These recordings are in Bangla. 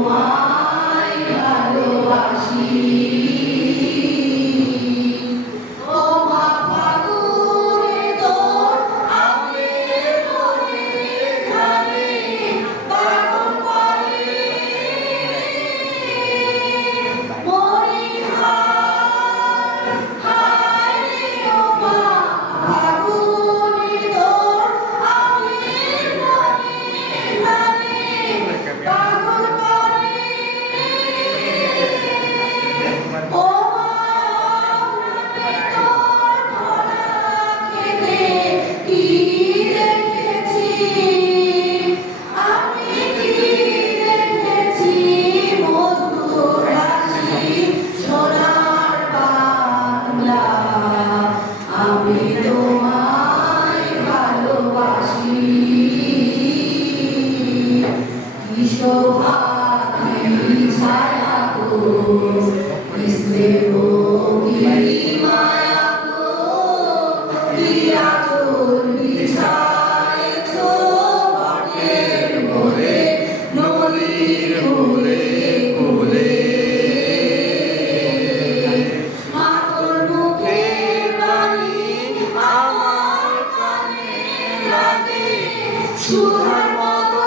তোমায় ভালোবাসি ও মা ফাগুনে তোর আমের বনের ধারে পাগল বলে মরি হায় হায় রে ও মা ফাগুনে তোর আমের বনের ধারে পাগল বলে ও মা তোর ভরা খেতে কি দেখেছি আমি কি দেখেছি মধুর হাসি সোনার বাংলা আমি তোমায় ভালোবাসি কি শোভা কি ছায়া গো কি স্নেহ কি মায়া গো কি আঁচল বিছায়েছ বটের মোরে নদীর কূলে কূলে মা তোর মুখের বাণী আমার কানে লাগে সুধার মতো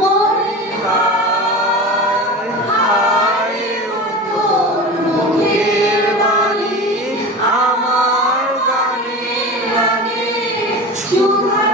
মরি হায় হায় ও তোর মুখের বাণী আমার কানে লাগে সুধার